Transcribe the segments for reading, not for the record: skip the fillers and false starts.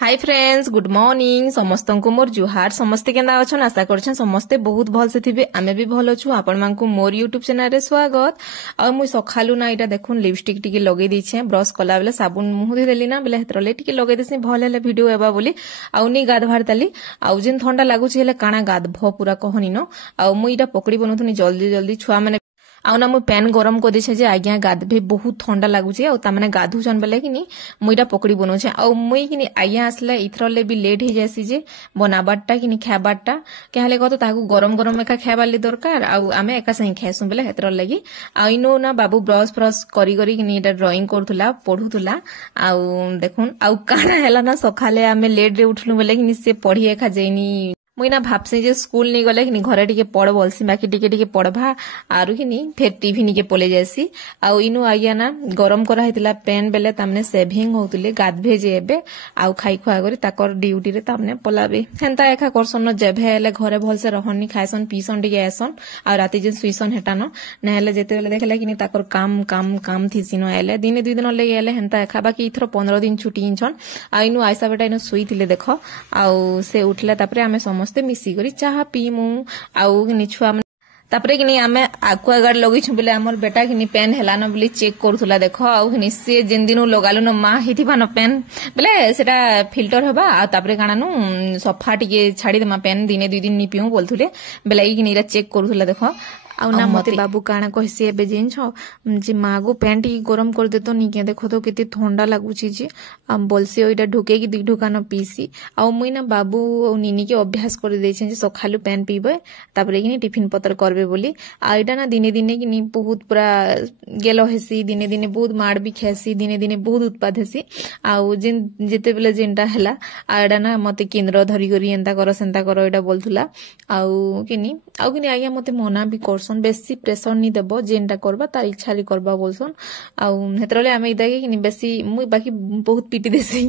Hi friends, good morning. समस्त को मोर जुहार। समस्ते केंदा अछन? आशा करछन समस्ते बहुत भल से थिबे। आमे भी भल अछु। आपण मानकु मोर यूट्यूब चैनल रे स्वागत। आ मुई सखालु ना इटा देखुन लिपस्टिक टिके लगे दिछे। ब्रश कला बेले साबुन मुह धोई देली ना बेले हेतरले टिके लगे दिसि भल हेले वीडियो एबा बोली आउ नी गाधवार ताली आउ जिन ठंडा लागुछि हेले काना गाधभ पूरा कहनी न आउ मुई इटा पकड़ी बनथुनी जल्दी जल्दी छुआ माने आउ ना मुई पैन गरम कर देछे जे आज्ञा गाधबे बहुत ठंडा लागुछि आउ ता माने गाधुछन बेले किनी मुईटा पकड़ी बनोछे आउ मुई किनी आज्ञा आसले इथरले भी लेट हे जासी जे बनाबाटा किनी खाबाटा केहले कहतो ताकू गरम गरम एका खाबाली दरकार आउ आमे एका सही खाएसु बेले हेतर लागि आउ इनो ना बाबू ब्रश फ्रश करी करी किनी एटा ड्राइंग करथुला पढुथुला आउ देखुन आउ काना हैला ना सखाले आमे लेट रे उठलु बेले किनी से पढी एका जेनी मुई ना भाबसे जे स्कूल नहीं गले कि घरे टिके पढ़ बोलसी बाकी टिके पढ़वा आरु कि फिर टीवी निके पले जासी आउ इनु आज्ञा ना गरम करा हेतिला पेन बेले तामने सेविंग होतुले गाधभे जे एबे आउ खाई खुआ करी ताकर ड्यूटी रे तामने पलाबे हेंता एका करसन जेभे हेले घरे भल से रहनी खायसन पीसन टिके आसन आ राती जे सुइसन हेटान न हेले जेते बेले देखला कि ताकर काम काम काम थिसिनो हेले दिने दुई दिन ले हेले हेंता एका बाकी इथर 15 दिन छुट्टी इनछन आ इनु आइसा बेटा इनु सुईथिले देख आउ से उठला तापरे आमे समस्त मिसी करी चाहा पीमु आउ किनी छुआ तापरे किनी आमे आक्वागार्ड लगै छु बेले हमर बेटा किनी पेन हेला न बोली चेक करथुला देखो आउ किनी से जेन दिनु लगालु न मा हिथिबा न पेन बेले सेटा फिल्टर हबा आ तापरे काना नु सफा टिके छाडी देमा पेन दिने दुई दिन नि पिउ बोलथुले बेले ई किनी रा चेक करथुला देखो आउ ना मते बाबू काना कहसी एबे जेन छ जे मागो पेंट ई गरम कर देतो नी के देखो तो केते ठंडा लागुची जे हम बोलसी ओइटा ढुके की दी ढुकान पीसी आउ मुई ना बाबू और नीनी के अभ्यास कर देछे जे सखालु पेन पीबे तापरे किनी टिफिन पत्र करबे बोली आ एटा ना दिने दिने किनी बहुत पूरा गेलो हेसी दिने दिने बहुत मार भी खेसी दिने दिने बहुत उत्पाद हेसी आउ जिन जेते बेले जेनटा हला आ एटा ना मते केंद्र धरी करी एंता कर सेंता कर एटा बोलथुला आउ किनी आज्ञा मते मना भी कर बेसी प्रेशर नहीं देबो जेनटा करबा तार इच्छा रे करबा बोलसन आउ हेतरले आमे इदागे कि बेसी मुई बाकी बहुत पिटी देसी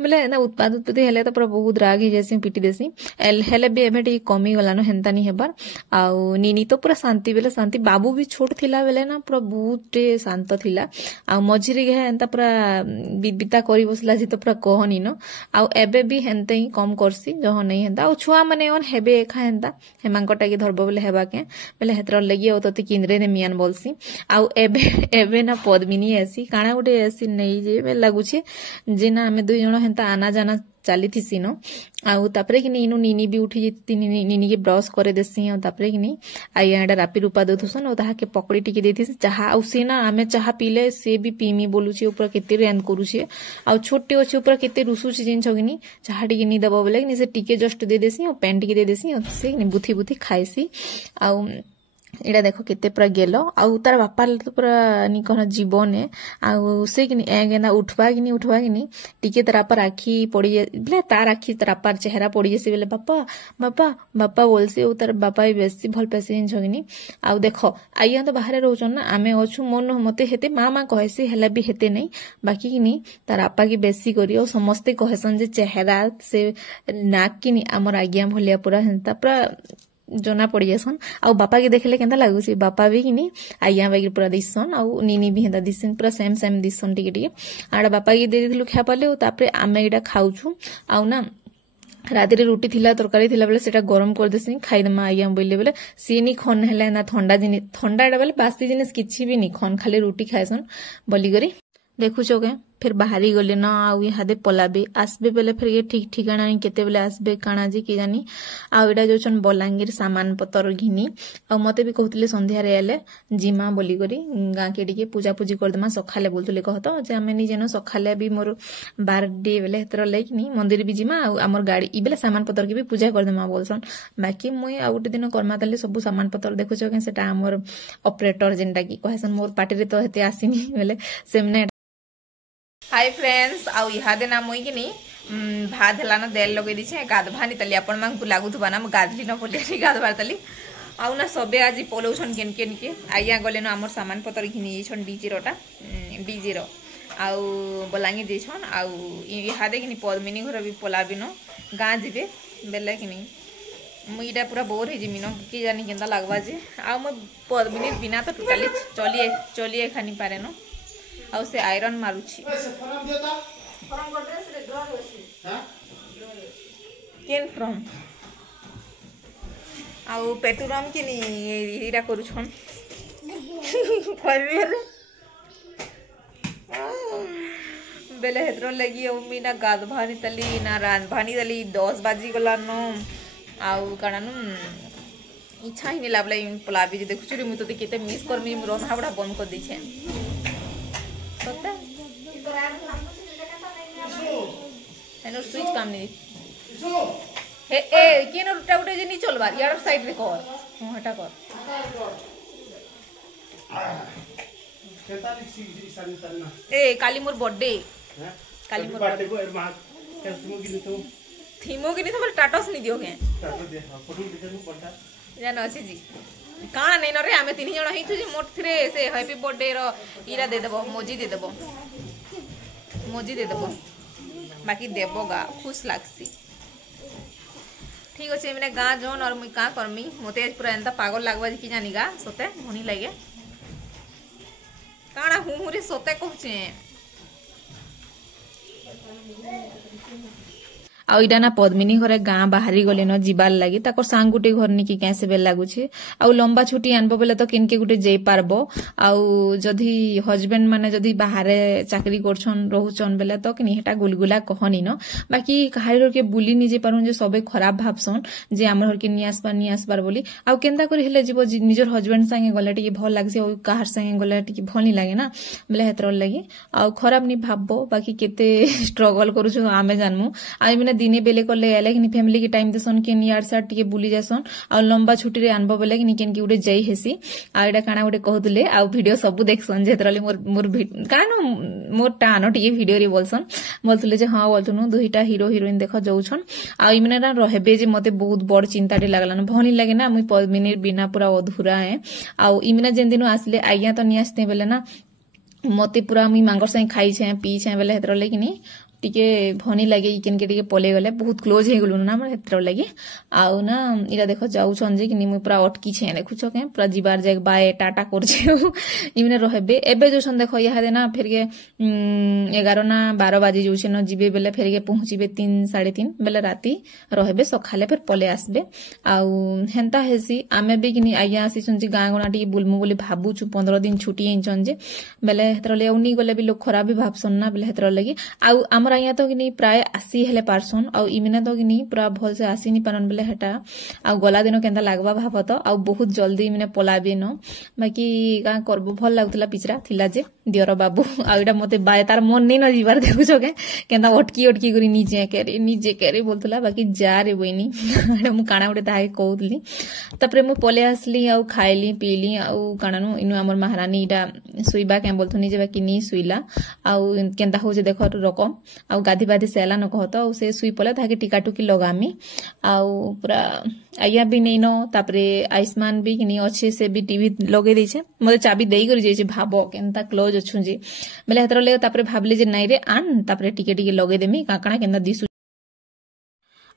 बोले ना उत्पाद उत्पत्ति हेले तो पूरा बहुत राग हे जैसी पिटी देसी हेले भी एबे टी कमी गला न हेंता नहीं हेबार आउ नीनी तो पूरा शांति बेले शांति बाबू भी छोट थिला बेले ना पूरा बहुत शांत थिला आउ मझिरे गे हेंता पूरा बिबिता करी बसला जे तो पूरा कहनी न आउ एबे भी हेंते ही कम करसी जह नहीं हेंता आउ छुआ माने ओन हेबे एखा हेंता हेमांकटा के धरबो बेले हेबा के बेले हेतर लगी आउ तते किंद्रे ने मियान बोलसी आउ एबे ना पद्मिनी ऐसी काना गुटे ऐसी नहीं जे बे लागुछे जे ना हमें दुई जण हेंता आना जाना चाली थी न आउ तापरे कि इनु नीनी भी उठी जेती नीनी के ब्रश करे देसी आ तापरे कि आइया एटा रापी रूपा देथुसन और ताहा के पकड़ी टिके देथि चाहा आउ से ना आमे चाहा पीले से भी पीमी बोलुछे ऊपर केते रेन करूछे आउ छोटे अछि ऊपर केते रुसुछि जिन छगिनी चाहा टिके नी दबो बोले कि से टिके जस्ट दे देसी और पेन टिके दे देसी और से बुथी बुथी खाइसी आउ एटा देखो केते पूरा गेलो आउ तार बापा तो पूरा नी कहना जीवन है आउ से कि एगेना उठवा कि टिके तार पर आखी पड़ी बेले तार आखी तार पर चेहरा पड़ी जैसे बेले बापा बापा बापा बोलसी और तार बापा भी बेसी भल पैसे छगिनी आउ देखो आइया तो बाहर रहउछन ना आमे अछु मन मते हेते मामा कहसी हेला भी हेते नहीं बाकी कि तार आपा की बेसी करी और समस्ते कहसन जे चेहरा से नाक कि हमर आज्ञा भलिया पूरा हेंता पूरा जना पड़ी जासन आउ बापा के देखले केंता लागुसी बापा भी किनी आइया बागी पूरा दिसन आउ नीनी भी हेंता दिसन पूरा सेम दिसन टिके आड़ा बापा के दे दिलु खा पाले तापरे आमे एटा खाउछु आउ ना राति रे रोटी थिला तरकारी थिला बेले सेटा गरम कर देसी खाई दमा आइया बोले बेले सीनी खन हेला ना ठंडा एटा बेले बासी जिनिस किछि भी नी खन खाली रोटी खायसन बोली करी देखुछो के फिर बाहरी गले न आउ इहादे पलाबे आसबे बेले फिर ये ठीक ठिकाना केते बेले आसबे काना जे कि जानी आउ एटा जोचन बलांगीर सामान पतर घिनी आ मते भी कहतले संध्या रे आले जिमा बोली करी गां के टिके पूजा पूजी कर दमा सखाले बोलतले कहतो जे हमें नि जेनो सखाले भी मोर बर्थडे बेले हेतर लेकिनी मंदिर भी जिमा आ हमर गाड़ी ई बेले सामान पतर के भी पूजा कर दमा बोलसन बाकी मुई आ उटे दिन कर्मा ताले सब सामान पतर देखुछो के सेटा हमर ऑपरेटर जेनटा की कहसन मोर पार्टी रे तो हेते आसीनी बेले सेमने हाय फ्रेंड्स आउ इहादे ना मुई किनी भात हला ना देल लगे दिछे गाधभानी तली आपण मांग लागुथबा ना गाधली न पले गाधबार तली आउ ना सबे आज पलौछन केन के आइया गले न हमर सामान पतर घिनी छन डीजे रो आउ बलांगी देछन आउ इहादे किनी पद्मिनी घर भी पलाबिनो गां जिबे बेले किनी मुईटा पूरा बोर हे जिमिनो कि जानी केंदा लागबा जे आउ म पद्मिनी बिना तो टोटली चलिए खानी पारे न आउ से आयरन मारुछि। केन फ्रॉम आउ पेटुराम के नीरा करूछन बेले हेतर लगी मी ना गाध भानी तली ना रान भानी तली 10 बाजी गलान आउ काना इच्छा ही नहीं लागला पलाबी जे देखु रे मु तो केते मिस करमी रंधा बड़ा बंद कर दै छै सत्ता एनो स्विच काम नहीं हे ए केनो रुटा उठे जे नहीं चलबा यार साइड रे कर हां हटा कर ए काली मोर बर्थडे काली मोर बर्थडे को एर मां के थीमो कि नहीं तो टाटस नहीं दियो के टाटस दे फोटो दिखे पड़ता जान अछि जी काना नहीं न रे हमें 3 जण हिथु जे मोट थरे से हैप्पी बर्थडे रो इरा दे देबो मोजी दे देबो बाकी देबो गा खुश लागसी ठीक अछि मैंने गां जोन और मुई का करमी मोते पूरा एंता पागल लागबा कि जानी गा सोते होनी लागे काना हूं रे सोते कहछे आउ इटा ना पद्मिनी घरे गाँ बाहरी गले न जीवार लगी ताकर सांग गुटे घर निकी कैसे बेल लागुछे आउ लंबा छुट्टी आनबो बेले तो किनके गुटे जाई पारबो आउ जदी हस्बैंड माने जदी बाहरे चाकरी करछन रहउछन बेले तो किनी हेटा गुलगुला कहनी न बाकी कहारो के बुली नि जे पारुन जे सबे खराब भाबसन जे हमर घर के नि आसबार बोली आउ केंदा करी हेले जीवो निजर हस्बैंड संगे गले टिके भल लागसे आउ काहर संगे गले टिके भल नि लागे ना बेले हेतर लगी आउ खराब नि भाबबो बाकी केते स्ट्रगल करूछु आमे जानमु आइ माने दिने बेले कले एले कि फैमिली के टाइम देसन के यार सार टिके बुली जासन आ लंबा छुट्टी रे आनबो बेले कि केन की उडे जाई हेसी आ एटा काना उडे कहतले आ वीडियो सब देखसन जेतरले मोर कानो मोर टानो टिके वीडियो रे बोलतले जे हां बोलतनु दुईटा हीरो हीरोइन देख जाउछन आ इमने ना रहबे जे मते बहुत बड़ चिंता टे लागलान भनी लागे ना मुई पद्मिनी बिना पूरा अधूरा है आ इमने जेन दिनो आसले आइया तो नि आस्ते बेले ना मते पूरा मुई मांगर से खाई छे पी छे बेले हेतरले कि नि टिके भनी लगे केन के टिके पले गले बहुत क्लोज हे गलु ना हमर हेतर लगे आउ ना इरा देखो जाउ छन जे कि नि मुई पूरा अटकी छे देखु छ के पूरा जीवार जाक बाय टाटा कर छे इमने रहबे एबे जो सन देखो यहा दे ना फिर के 11 ना 12 बाजी जो छे न जीबे बेले फिर के पहुंचीबे 3 3:30 बेले राती रहबे सखाले फिर पले आसबे आउ हेंता हेसी आमे बे कि नि आइया आसी छन जे गां गना टिके बुलमु बोली भाबु छु 15 दिन छुट्टी हिंचन जे बेले हेतर ले उनी गले भी लोग खराब भी भाबसन ना बेले हेतर लगे आउ यहाँ तो कि प्राय आसी हेले पारसन आ इमिना तो कि पूरा भल से आसी नहीं पारन बेले हेटा आ गला दिन केंता लागबा भाबत आ बहुत जल्दी इमिने पलाबे न बाकी का करबो भल लागतला पिचरा थिला जे दियर बाबू आ एटा मते बाय तार मन नहीं न जीवार देखु छ के केंता अटकी करी नीचे केरे बोलतला बाकी जा रे बइनी मु काना उडे ताहे कहउतली तपरे मु पले आसली आ खाइली पीली आ कानानु इनु हमर महारानी इटा सुइबा के बोलथनी जे बाकी नी सुइला आ केंता हो जे देखो रकम आ गाधी बाधी सेला न कहत आ से सुई पले ताके टिका टुकी लगामी आ पूरा आइया भी नहीं न तापरे आयुष्मान भी कि अच्छे से भी टीवी लगे दै छे मते चाबी देई करी जाय छे भाबो केनता क्लोज अछु जे बेले हेतर ले तापरे भाबली जे नाही रे आन तापरे टिके लगे देमी काकणा केनता दिसु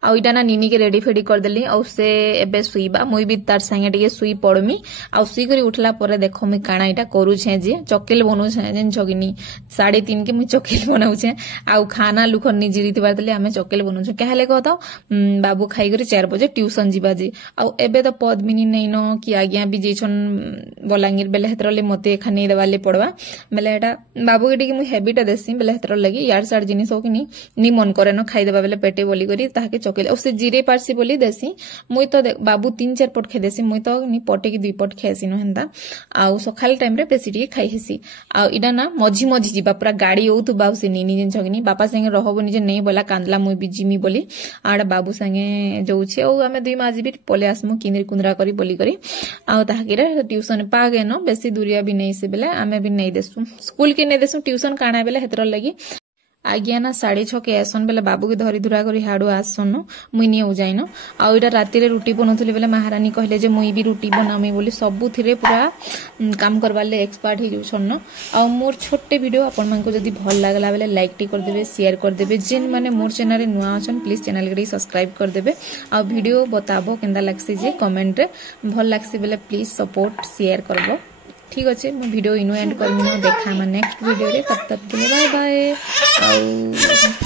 आउ इटा ना निनी के रेडी फेडी कर देली आउ से एबे सुईबा मुई भी तार संगे टिके सुई पड़मी आउ सुई करी उठला परे देखो मी काना इटा करू छे जे चकेल बनउ छे जेन छगिनी 3:30 के मुई चकेल बनाउ छे आउ खाना लुखन नि जिरी तिबार देले हमें चकेल बनउ छे कहले कहत बाबू खाई करी 4 बजे ट्यूशन जीबा जे आउ एबे तो पद्मिनी नै न कि आज्ञा भी जेछन बलांगीर बेले हेतरले मते खाने देवाले पड़वा बेले एटा बाबू के टिके मुई हेबिटा देसी बेले हेतर लगी यार सार जिनिस हो कि नि मन करे न खाई देबा बेले पेटे बोली करी ताके उसे जीरे पारसी बोली देसी मुई तो बाबू 3-4 पट खे देसी मुई तो नि पटे की 2 पट खेसी न हेंदा आउ सखाल टाइम रे बेसी टी खाई हेसी आ इडा ना मझी जीबा पूरा गाड़ी औ तु बाबू से नीनी जिन छगनी बापा संगे रहबो नि जे नहीं बोला कांदला मुई भी जिमी बोली आडा बाबू संगे जाउ छे ओ हमें 2 माजी भी पले आसमु किंदरी कुंदरा करी बोली करी आ ताहाकिरा ट्यूशन पागे न बेसी दूरिया भी नहीं से बेले हमें भी नहीं देसु स्कूल के नहीं देसु ट्यूशन काना बेले हेतर लगी आज्ञा ना 6:30 के आसन बेले बाबू के धरी धुरा करी हाडू आसन मुई नि हो जाइन आ इटा राती रे रोटी बनौथले बेले महारानी कहले जे मुई भी रोटी बनामी बोली सबु थिरे पूरा काम करवाले एक्सपर्ट ही जोछन आ मोर छोटे वीडियो आपन मन को जदी भल लागला बेले लाइक टी कर देबे शेयर कर देबे जेन माने मोर चैनल रे नुआ अछन प्लीज चैनल के सब्सक्राइब कर देबे आ वीडियो बताबो केंदा लागसी जे कमेंट रे भल लागसी बेले प्लीज सपोर्ट शेयर करबो ठीक अच्छे मो वीडियो इनो एंड करमी देखा नेक्स्ट वीडियो रे तब तक के लिए बाय बाय।